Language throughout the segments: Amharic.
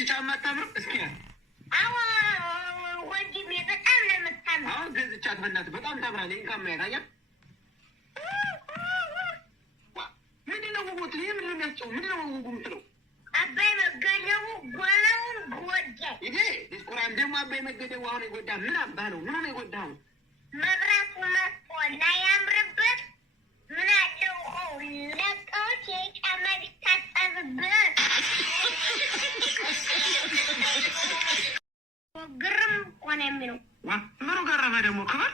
ጫማ አታምርም? እስኪ አዎ ወንድሜ በጣም ነው የምታምረው። አዎ ገዝቻት በእናትህ በጣም ታምራለች። እንካም ያታያ ምንድን ነው ውጉት? ይህ ምንድን ነው የሚያስጨው? ምንድን ነው ውጉ የምትለው? አባይ መገደቡ ጎናውን ጎዳ። ይሄ ቁርአን ደግሞ አባይ መገደቡ አሁን የጎዳ ምን አባ ነው? ምን ነው የጎዳው? መብራቱ መጥቶ ላያምርበት ምን አለው ለቀውት የጫማ ቢታጠብበት ግርም እኮ ነው የሚለው። ምኑ ገረመ ደግሞ ክብር?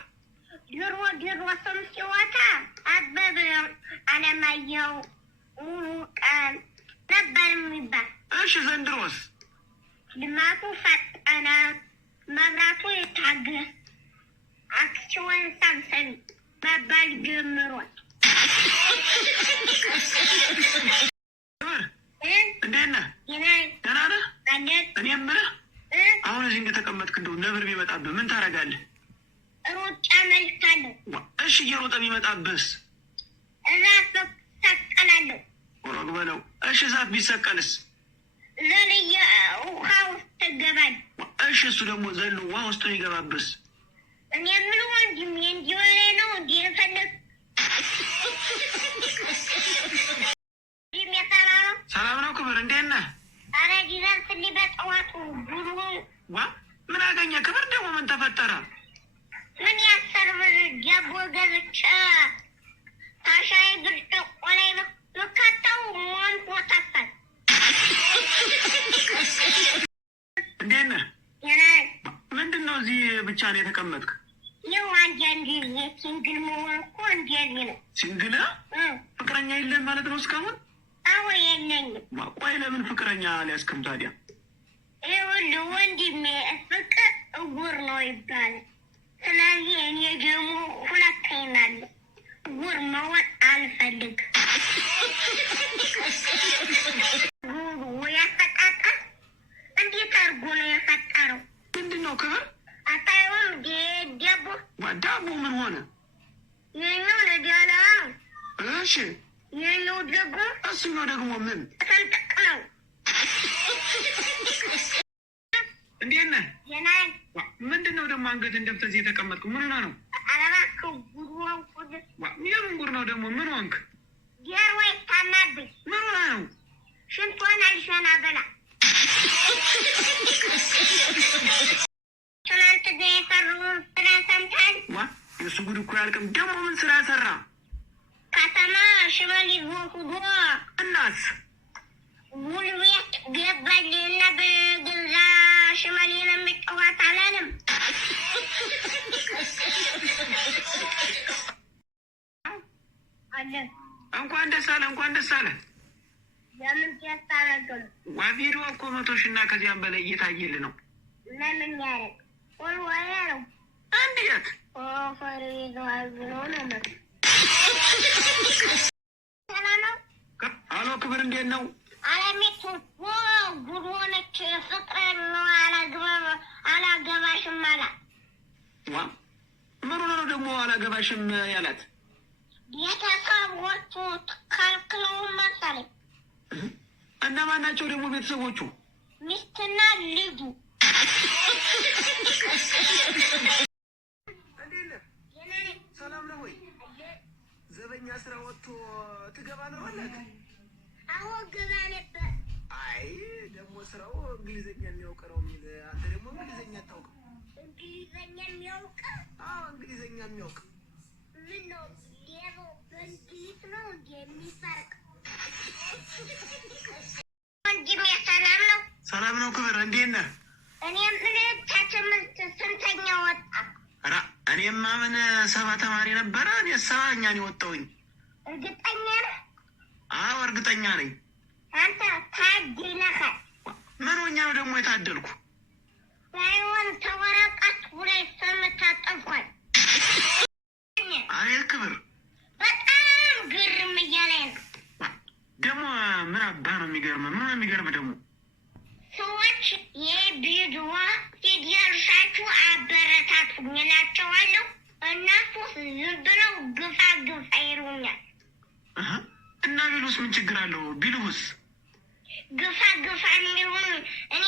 ድሮ ስም ሲወጣ አበበ አለማየሁ ቀን ነበር የሚባል። እሺ ዘንድሮስ? ልማቱ ፈጠነ፣ መብራቱ የታገስ፣ አክሲዮን ሳምሰን መባል ጀምሯል። እንዴት ነህ? ደህና ነህ? እኔ የምልህ አሁን እዚህ እንደተቀመጥክ እንደው ነብር ቢመጣብህ ምን ታደርጋለህ? ሩጫ መልካለሁ። እሺ እየሮጠ ቢመጣብህስ? እዛፍ ሰቀላለሁ። ወረግ በለው። እሺ ዛፍ ቢሰቀልስ? ዘልዬ ውሃ ውስጥ ገባል። እሺ እሱ ደግሞ ዘሎ ውሃ ውስጥ ይገባብስ? እኔ ምን ወንድሜ እንዲወሬ ነው እንዲ የፈለግ ሰላም ነው ክብር? እንዴት ነህ? አረ ዲዛንስ በጠዋቱ ጉሩ ምን አገኘ ክብር? ደግሞ ምን ተፈጠረ? ምን ያሰርብ ዳቦ ገዝቼ ታሻይ ብርጭቆ ላይ መካተው ሞንቶ ታፋል። እንዴት ነህ? ምንድን ነው እዚህ ብቻ ነው የተቀመጥክ? ይኸው አንዳንድ ሲንግል መሆን እኮ እንደዚህ ነው። ሲንግል? ፍቅረኛ የለም ማለት ነው እስካሁን? አዎ የለኝም። ቆይ ለምን ፍቅረኛ ሊያስክም ታዲያ? ይኸውልህ ወንድሜ ፍቅር እውር ነው ይባላል። ስለዚህ እኔ ደግሞ ሁለተኛ አለ እውር መሆን አልፈልግም። ያፈጣጣል እንዴት አድርጎ ነው የፈጠረው? ምንድን ነው ክብር? አታየውም? ዳቦ ዳቦ ምን ሆነ? የኛው ለዲያላ ነው። እሺ የኛው ደግሞ እሱኛው ደግሞ ምን ተንጠቅ ነው። እንዴት ነህ? የናይ ምንድን ነው ደግሞ አንገትን ደፍተህ እዚህ የተቀመጥኩ? ምን ሆነህ ነው? አረባከው ጉድ ወንኩድ። የምን ጉድ ነው ደግሞ? ምን ሆንክ? ዲያር ወይ ታናብኝ። ምን ሆነህ ነው? ሽንቷን አልሸና በላ ትናንት ጋ የሰሩን ስራ ሰምተሃል? የእሱ ጉድ እኮ ያልቅም። ደግሞ ምን ስራ ሰራ? ከተማ ሽመል ይዞ ሁዶ እናስ ውል ቤት ገባልና በገዛ ሽመሌ ነው የሚጫወት አላለም? አለ እንኳን ደስ አለ፣ እንኳን ደስ አለ። ለምን ያታረገሉ? ቪዲዮ እኮ 100 ሺህ እና ከዚያም በላይ እየታየልህ ነው። ለምን ያረግ ወልዋያ ነው? እንዴት ፈሪ ይዘዋል ብሎ ነው። ሰላም ነው? አሎ ክብር እንዴት ነው? አለሚቱ ጉድ ሆነች። ፍቅር ነው አላገባሽም አላት። ምን ሆነ ነው ደግሞ አላገባሽም ያላት? ቤተሰቦቹ ከልክለውም መሰለኝ። እነማን ናቸው ደግሞ ቤተሰቦቹ? ሚስትና ልጁ። ሰላም ነው ወይ? ዘበኛ ስራ ወጥቶ ትገባ ነው ማለት? አዎ ገባ ነበር። አይ ደግሞ ስራው እንግሊዘኛ የሚያውቅ ነው የሚል አንተ ደግሞ እንግሊዘኛ አታውቅም። እንግሊዘኛ የሚያውቅ? አዎ እንግሊዘኛ የሚያውቅ ምን ነው ሌባው በእንግሊዝ ነው እንዴ የሚሰርቅ? ወንድሜ ሰላም ነው? ሰላም ነው ክብር እንዴት ነህ? እኔ ምን ትምህርት ስንተኛ ወጣ? እኔማ ምን 7 ተማሪ ነበረ። እኔ 7ኛ ነው የወጣሁኝ። እርግጠኛ ነህ? አዎ እርግጠኛ ነኝ። አንተ ታድለህ። ምን ሆኛ ነው ደግሞ የታደልኩ? ሳይሆን ተወረቀት ላይ ስም ታጠፏል። አይ ክብር በጣም ግርም እያለኝ ነው። ደግሞ ምን አባ ነው የሚገርም? ምን የሚገርም ደግሞ ሰዎች የቢድዋ ሲደርሳችሁ አበረታቱኝ እላቸዋለሁ። እነሱ ዝም ብለው ግፋ ግፋ ይሉኛል። እና ቢሉስ ምን ችግር አለው? ቢሉስ ግፋ ግፋ የሚሉኝ እኔ